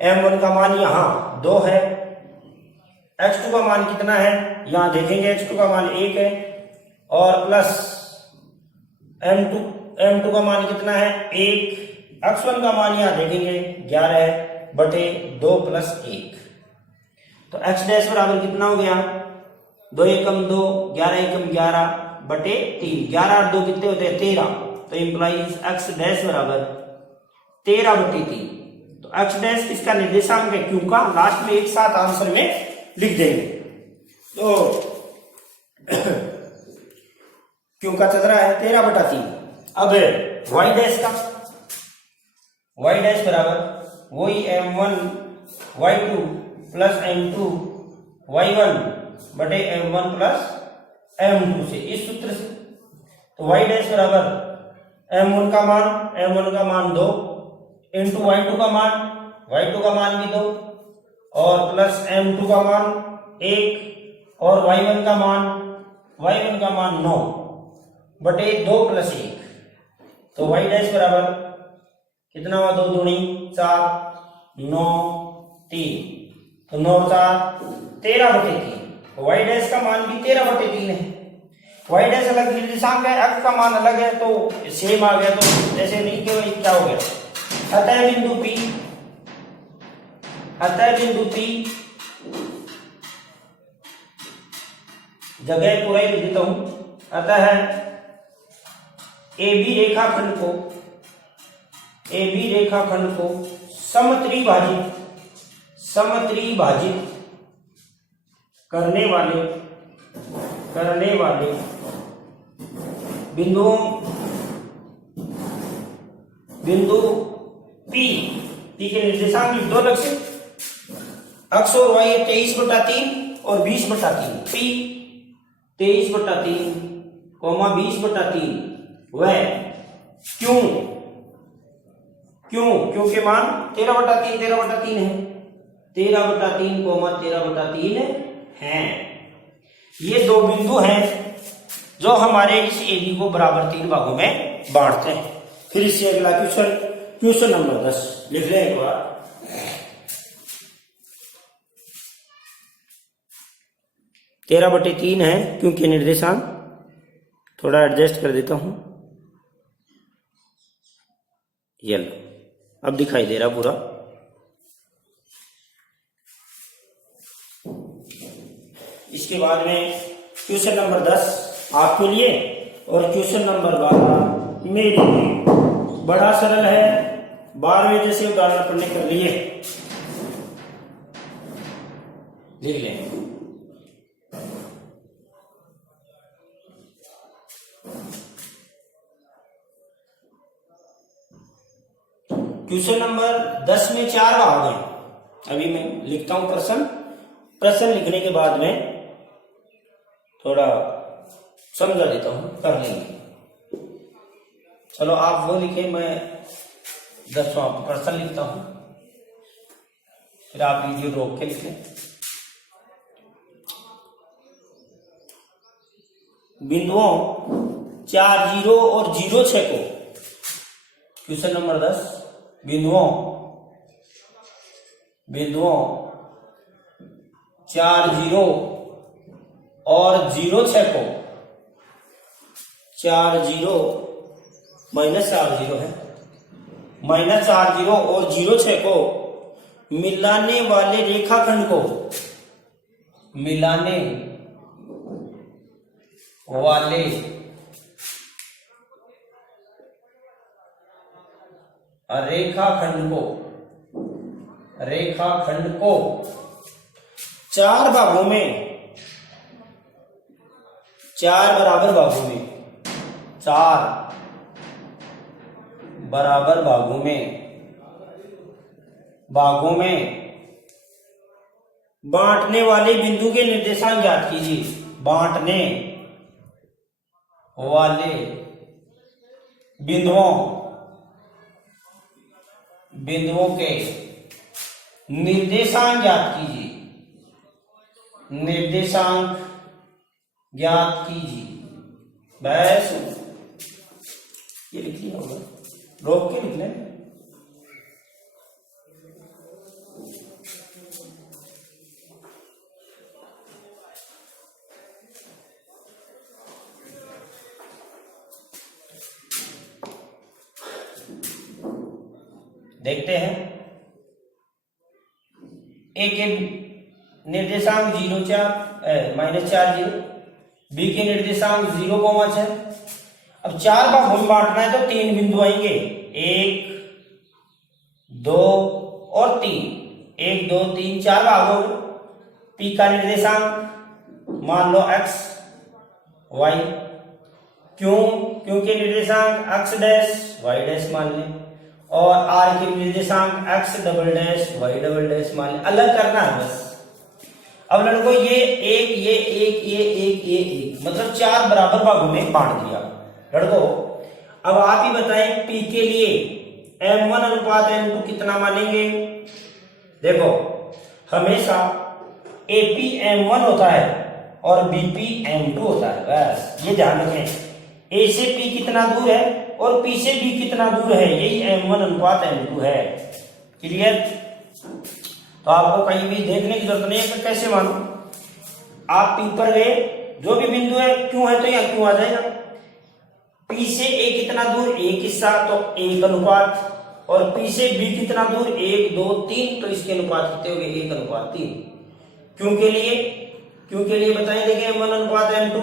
m1 का मान यहां 2 है, x2 का मान कितना है यहां देखेंगे, x2 का मान 1 है, और प्लस m2 का मान कितना है 1, x1 का मान यहां देखेंगे 11 है बटे 2 प्लस 1। तो x डैश बराबर कितना हो गया, 2 एकम 2, 11 एकम 11 बटे 3, 11 और 2 कितने होते हैं 13। तो इंप्लाइज x डैश बराबर 13 बटे 3। तो x डैश किसका निर्देशांक है, Q का। लास्ट में एक साथ आंसर में लिख देंगे। तो Q का चल रहा है 13 बटा 3। अब y डैश का, y डैश बराबर वही m1 y2 plus m2 y1 बटे m1 प्लस m2 से, इस सूत्र से। तो y डैश बराबर m1 का मान 2 इंटू y2 का मान भी 2 और प्लस m2 का मान 1 और y1 का मान 9 बटे 2 प्लस 1। तो y डैश बराबर कितना हुआ, 2 दूनी 4, 9 3, तो 9 4 13 बटे 3। तो y डैश का मान भी 13 बटे 3 है। y डैश अलग निर्देशांक है, x का मान अलग है, तो सेम आ गया। तो ऐसे नहीं कि क्या हो गया, अतः बिंदु P जगह पूरा ही लिख देता हूं। अतः AB रेखाखंड को समत्रिभाजित करने वाले बिंदुओं बिंदु पी के निर्देशांक लिख दो अलग से। अक्ष और वाई 23/3 और 20/3। पी 23/3 कोमा 20/3 वह क्यों के मान 13/3 है। 13/3 कोमा 13/3 है। ये दो बिंदु हैं जो हमारे इस एबी को बराबर 3 भागों में बांटते हैं। फिर इससे अगला क्वेश्चन नंबर 10 लिख लें एक बार। तेरह बटे 3 है क्योंकि निर्देशांक थोड़ा एडजस्ट कर देता हूं। ये लो, अब दिखाई दे रहा पूरा। इसके बाद में क्वेश्चन नंबर 10 आपके लिए और क्वेश्चन नंबर 12 मेरे लिए। बड़ा सरल है, 12वें जैसे उदाहरण पढ़ने कर लिए लिख लें। क्वेश्चन नंबर 10 में 4 भाग हैं। अभी मैं लिखता हूं प्रश्न लिखने के बाद में थोड़ा समझा देता हूं, कर लेंगे। चलो आप वो लिखें, मैं 10वां प्रश्न लिखता हूं, फिर आप वीडियो रोक के लिखें। बिंदुओं 4, 0 और 0, 6 को क्वेश्चन नंबर 10 बिंदुओं 4, 0 और 0, 6 को 4, 0 माइनस 4, 0 है। माइनस 4, 0 और 0, 6 को मिलाने वाले रेखाखंड को रेखाखंड को 4 भागों में 4 बराबर भागों में बांटने वाले बिंदु के निर्देशांक ज्ञात कीजिए। बांटने वाले बिंदुओं के निर्देशांक ज्ञात कीजिए। बस ये लिख लिया होगा, रोक के लिख लें। देखते हैं। ए के निर्देशांक 0, 4 माइनस 4, 0। बी के निर्देशांक 0, 6। अब 4 भागों में बांटना है तो 3 बिंदु आएंगे, 1, 2 और 3। 1, 2, 3 4 भागों में। पी का निर्देशांक मान लो x, y। क्यों के निर्देशांक x डैश y डैश मान लें, और r के निर्देशांक x double dash y double dash मान लें। अलग करना है बस। अब लड़कों ये एक मतलब 4 बराबर भागों में बांट दिया। लड़कों अब आप ही बताएं P के लिए M1 अनुपात M2 कितना मानेंगे। देखो हमेशा AP M1 होता है और BP M2 होता है, बस ये ध्यान रखें। A से P कितना दूर है और P से B कितना दूर है, यही M1 अनुपात M2 है। क्लियर। तो आपको कहीं भी देखने की जरूरत नहीं है कि कैसे मानो। आप P पर गए, जो भी बिंदु है क्यों है तो यहाँ क्यों आ जाएगा। P से A कितना दूर, एक हिस्सा तो 1 अनुपात, और P से B कितना दूर 1, 2, 3, तो इसके अनुपात कितने हो गए 1 अनुपात 3। क्यों के लिए बताएं, देखें M1 अनुपात M2।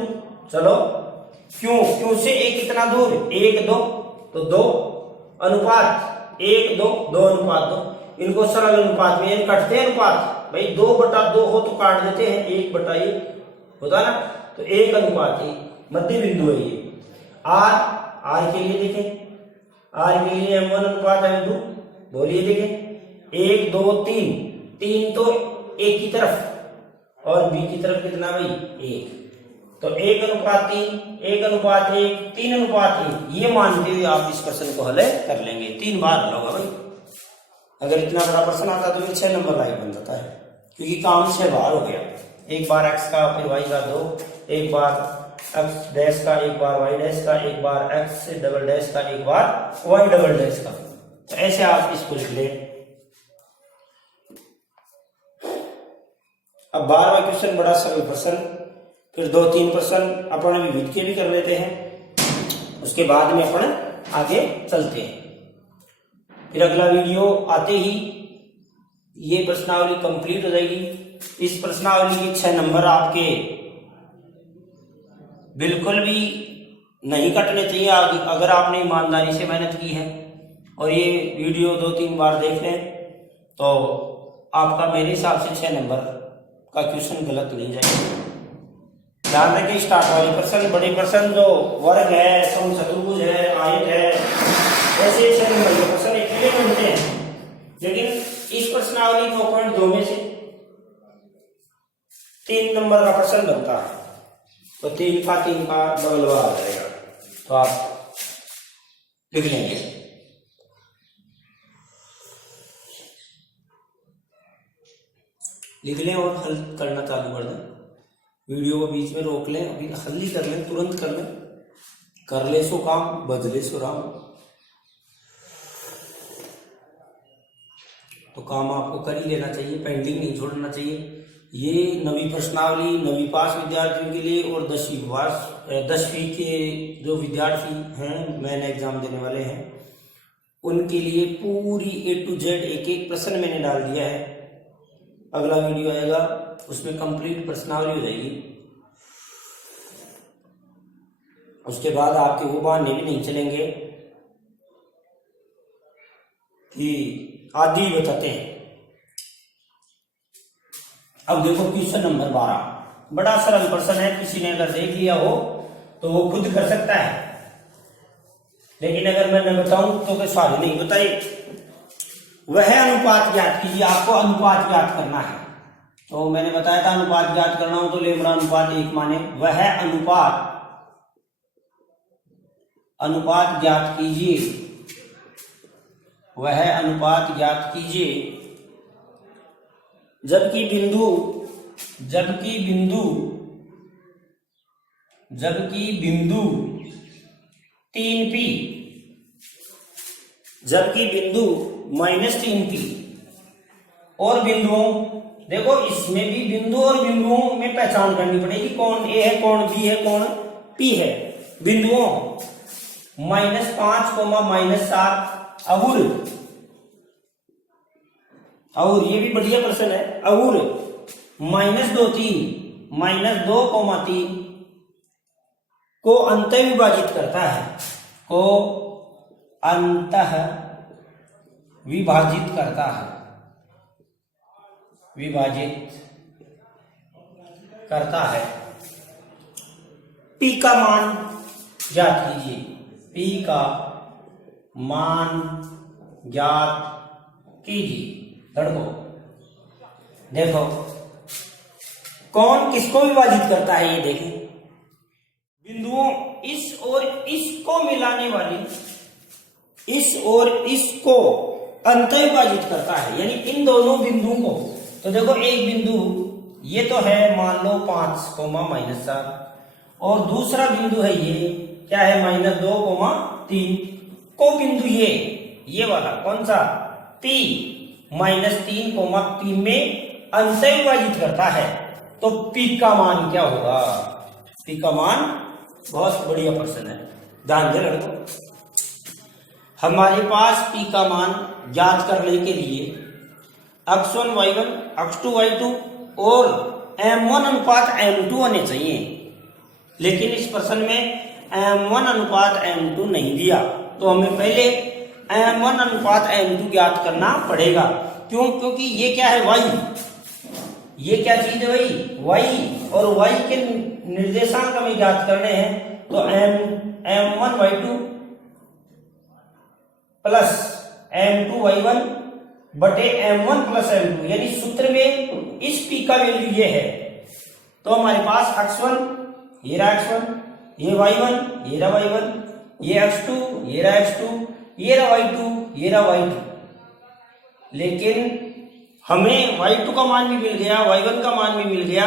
चलो क्यों से A कितना दूर 1, 2, तो 2 अनुपात 1, 2, 2 अनुपात 2। इनको सरल अनुपात में कटते हैं अनुपात, भाई 2/2 हो तो काट देते हैं, 1/1 होता ना, तो 1 अनुपात 1 मध्य बिंदु है ये। R के लिए देखें आर के लिए m1 अनुपात m2, बोलिए देखिए 1 2 3, 3 तो एक की तरफ और बी की तरफ कितना भाई 1, तो 1 अनुपात 3, 1 अनुपात 1, 3 अनुपात 1, ये मानते हुए आप इस प्रश्न को हल कर लेंगे। 3 बार हल होगा भाई। अगर इतना बड़ा प्रश्न आता तो फिर 6 नंबर लाइक बन जाता है, क्योंकि काम 6 बार हो गया। एक बार x का, फिर y का 2, एक बार x डैश का, एक बार y डैश का, एक बार x डबल डैश का, एक बार y डबल डैश का। तो ऐसे आप इसको लिख लें। अब 12वां क्वेश्चन बड़ा सरल प्रश्न, फिर 2-3 प्रश्न अपन विविध के भी कर लेते हैं, उसके बाद में अपन आगे चलते हैं। फिर अगला वीडियो आते ही ये प्रश्नावली कंप्लीट हो जाएगी। इस प्रश्नावली के 6 नंबर आपके बिल्कुल भी नहीं कटने चाहिए अगर आपने ईमानदारी से मेहनत की है और ये वीडियो 2-3 बार देख लें तो आपका मेरे हिसाब से 6 नंबर का क्वेश्चन गलत नहीं जाएगा। ध्यान रखें, स्टार्ट वाले प्रश्न, बड़े प्रश्न जो वर्ग है, समचतुर्भुज है, आयत है, ऐसे 6 नंबर के प्रश्न एक में बनते हैं। लेकिन इस प्रश्नावली 2.2 में से 3 नंबर का प्रश्न बनता है, तो 3 का डबल बार आ जाएगा, तो आप लिख लेंगे। लिख लें और हल करना चालू कर दें। वीडियो को बीच में रोक लें, अभी हल ही कर लें, तुरंत कर लें। कर ले सो काम, बदले सो राम। तो काम आपको कर ही लेना चाहिए, पेंडिंग नहीं छोड़ना चाहिए। ये 9वीं प्रश्नावली 9वीं पास विद्यार्थियों के लिए और 10वीं के जो विद्यार्थी हैं, मैंने एग्जाम देने वाले हैं, उनके लिए पूरी A to Z एक प्रश्न मैंने डाल दिया है। अगला वीडियो आएगा उसमें कंप्लीट प्रश्नावली हो जाएगी। उसके बाद आपके वो बहाने भी नहीं चलेंगे कि आदि बताते हैं। अब देखो क्वेश्चन नंबर 12, बड़ा सरल प्रश्न है, किसी ने अगर देख लिया हो तो वो खुद कर सकता है, लेकिन अगर मैं न बताऊं तो कोई सवाल नहीं बताइए। वह अनुपात ज्ञात कीजिए, आपको अनुपात ज्ञात करना है। तो मैंने बताया था अनुपात ज्ञात करना हो तो लेमड़ा अनुपात 1 माने। वह अनुपात ज्ञात कीजिए, वह अनुपात ज्ञात कीजिए जबकि बिंदु 3p, जबकि बिंदु -3p और बिंदुओं, देखो इसमें भी बिंदु और बिंदुओं में पहचान करनी पड़ेगी, कौन ए है, कौन बी है, कौन पी है। बिंदुओं -5, -7 और ये भी बढ़िया प्रश्न है, और -2 3 -2, 3 को अंतः विभाजित करता है, को अंतः विभाजित करता है, विभाजित करता है। पी का मान ज्ञात कीजिए, पी का मान ज्ञात कीजिए। लड़को देखो कौन किसको विभाजित करता है, ये देखें। बिंदुओं इस और इसको मिलाने वाली, इस और इसको अंतः विभाजित करता है, यानी इन दोनों बिंदुओं को। तो देखो एक बिंदु ये तो है मान लो 5, -7 और दूसरा बिंदु है ये क्या है -2, 3 को बिंदु ये वाला कौन सा P -3, 3 में अंतः विभाजित करता है। तो P का मान क्या होगा? P का मान बहुत बढ़िया प्रश्न है, ध्यान दे लड़को। हमारे पास P का मान ज्ञात करने के लिए x1 y1 x2 y2 और m1 अनुपात m2 होने चाहिए, लेकिन इस प्रश्न में m1 अनुपात m2 नहीं दिया, तो हमें पहले m1 अनुपात m2 ज्ञात करना पड़ेगा। क्यों? क्योंकि ये क्या है y, ये क्या चीज है भाई y, और y के निर्देशांक हमें ज्ञात करने हैं। तो m1 y2 प्लस m2y1 बटे m1 प्लस m2, यानी सूत्र में इस p का वैल्यू ये है। तो हमारे पास x1 ये रहा x1, ये y1 ये रहा y1, ये x2 ये रहा x2, ये रहा y2 ये रहा y2। लेकिन हमें y2 का मान भी मिल गया, y1 का मान भी मिल गया,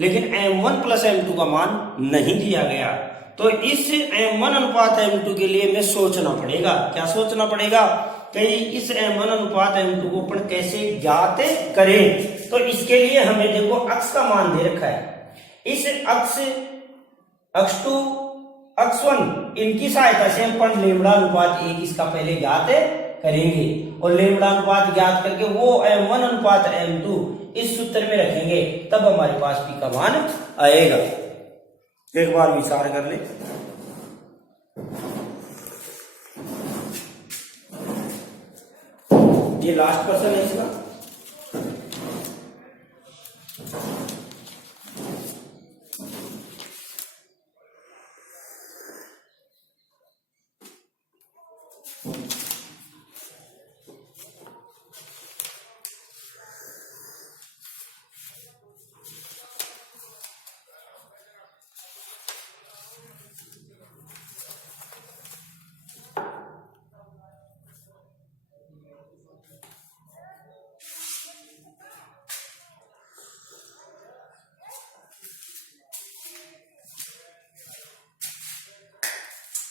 लेकिन m1 प्लस m2 का मान नहीं दिया गया। तो इस m1 अनुपात m2 के लिए हमें सोचना पड़ेगा। क्या सोचना पड़ेगा कि इस m1 अनुपात m2 को अपन कैसे ज्ञात करें। तो इसके लिए हमें देखो अक्ष का मान दे रखा है। इस अक्ष x2 x1 इनकी सहायता से अपन लेमड़ा अनुपात 1 इसका पहले ज्ञात करेंगे और लेमड़ा अनुपात ज्ञात करके वो m1 अनुपात m2 इस सूत्र में रखेंगे, तब हमारे पास p का मान आएगा। एक बार विचार कर ले। ये लास्ट क्वेश्चन है इसका।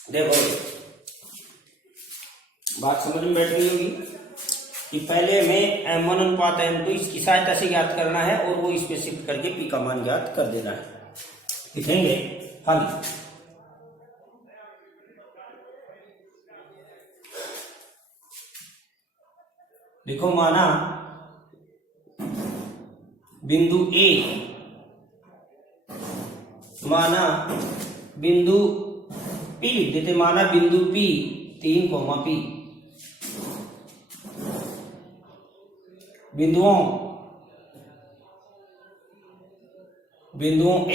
देखो बात समझ में बैठ गई होगी कि पहले हमें m1 अनुपात m2 इसकी सहायता से ज्ञात करना है और वो इसमें शिफ्ट करके p का मान ज्ञात कर देना है। लिखेंगे हल। देखो माना बिंदु A, माना बिंदु P लिख देते, माना बिंदु P 3, P बिंदुओं A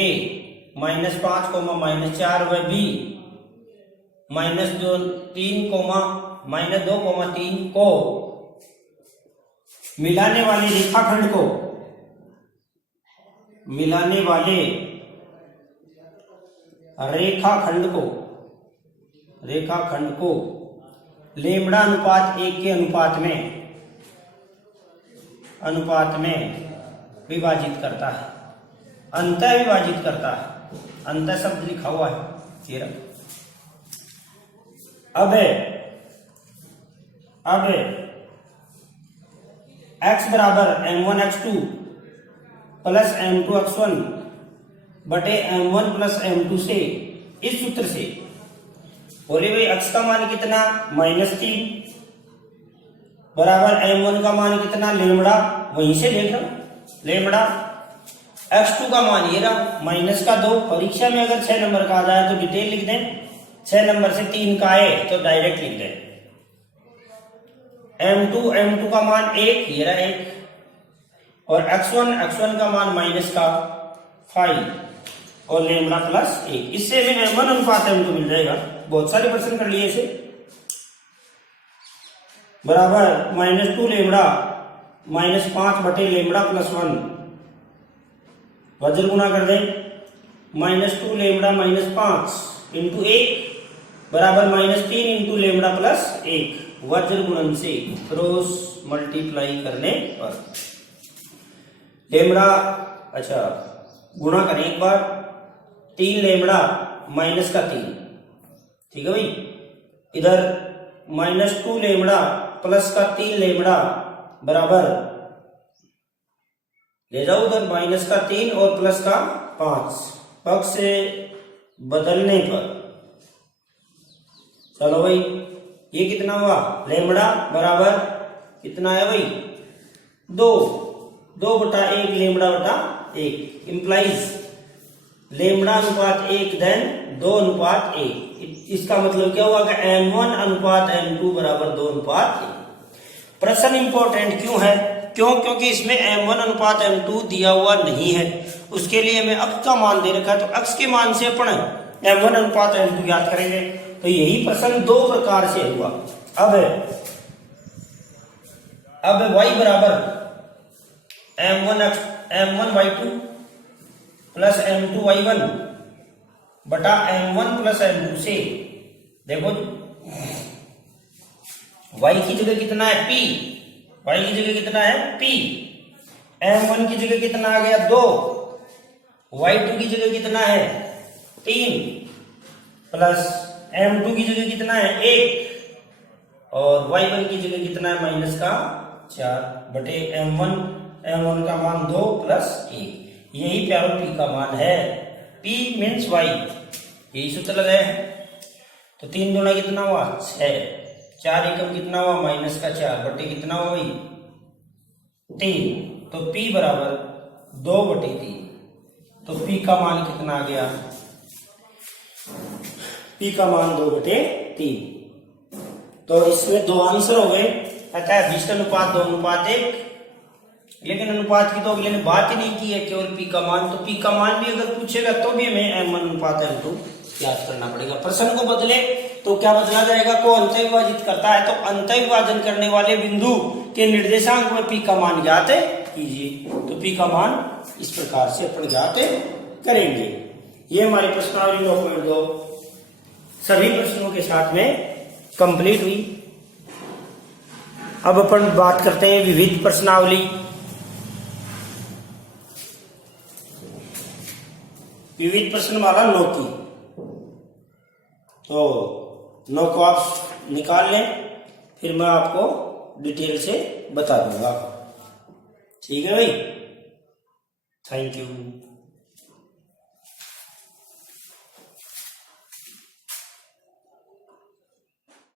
-5, -4 व B -2, 3, -2, 3 को मिलाने वाले रेखाखंड को रेखाखंड को लेमड़ा अनुपात 1 के अनुपात में विभाजित करता है, अंतः विभाजित करता है। अंतः शब्द लिखा हुआ है तेरा। अब x बराबर m1 x2 plus m2 x1 बटे m1 प्लस m2 से, इस सूत्र से बोले भाई x का मान कितना -3 बराबर m1 का मान कितना लेमड़ा, वहीं से देख लो लेमड़ा। x2 का मान ये रहा -2। परीक्षा में अगर 6 नंबर का आ जाए तो डिटेल लिख दें, 6 नंबर से 3 का आए तो डायरेक्ट लिख दें। m2 का मान 1, ये रहा 1, और x1 का मान -5 और लेमड़ा प्लस 1। इससे हमें m1 अनुपात m2 मिल जाएगा। बहुत सारे प्रश्न कर लिए इसे। बराबर -2 लेमड़ा -5 बटे लेमड़ा प्लस 1, वज्र गुणा कर दें, -2 लेमड़ा -5 इंटू 1 बराबर -3 इंटू लेमड़ा प्लस 1, वज्र गुणन से क्रॉस मल्टीप्लाई करने पर लेमड़ा, अच्छा गुणा करें एक बार, 3 लेमड़ा -3, ठीक है भाई। इधर -2 लेमड़ा प्लस का 3 लेमड़ा बराबर, ले जाओ उधर -3 और प्लस का 5, पक्ष से बदलने पर, चलो भाई ये कितना हुआ, लेमड़ा बराबर कितना है भाई 2 बटा 1 लेमड़ा बटा 1 इंप्लाइज लेमड़ा अनुपात 1 देन 2 अनुपात 1। इसका मतलब क्या हुआ कि m1 अनुपात m2 बराबर 2 अनुपात 1। प्रश्न इंपॉर्टेंट क्यों है? क्योंकि इसमें m1 अनुपात m2 दिया हुआ नहीं है, उसके लिए हमें अक्ष का मान दे रखा है, तो अक्ष के मान से अपन m1 अनुपात m2 ज्ञात करेंगे। तो यही प्रश्न 2 प्रकार से हुआ। अब y बराबर m1 y2 plus m2 y1 बटा m1 प्लस m2 से, देखो y की जगह कितना है p, y की जगह कितना है p, m1 की जगह कितना आ गया 2, y2 की जगह कितना है 3, प्लस m2 की जगह कितना है 1 और y1 की जगह कितना है माइनस का 4 बटे m1 का मान 2 प्लस 1। यही प्यारो p का मान है। p मीन्स y, यही सूत्र लगाए। तो 3 दूना कितना हुआ 6, 4 एकम कितना हुआ माइनस का 4 बटे कितना हुआ भाई 3। तो p बराबर 2 बटे 3। तो p का मान कितना आ गया, p का मान 2 बटे 3। तो इसमें 2 आंसर हो गए, कहता है 20:2:1। लेकिन अनुपात की तो अगले ने बात ही नहीं की है, केवल p का मान। तो p का मान भी अगर पूछेगा तो भी हमें m1:m2 याद करना पड़ेगा। प्रश्न को बदले तो क्या बदला जाएगा, को अंत विभाजित करता है तो अंत विभाजन करने वाले बिंदु के निर्देशांक में p का मान ज्ञात कीजिए। तो p का मान इस प्रकार से अपन ज्ञात करेंगे। ये हमारे प्रश्नावली 9.2 सभी प्रश्नों के साथ में कंप्लीट हुई। अब अपन बात करते हैं विविध प्रश्नावली। विविध प्रश्नमाला 9 की, तो 9 को आप निकाल लें, फिर मैं आपको डिटेल से बता दूंगा। ठीक है भाई, थैंक यू।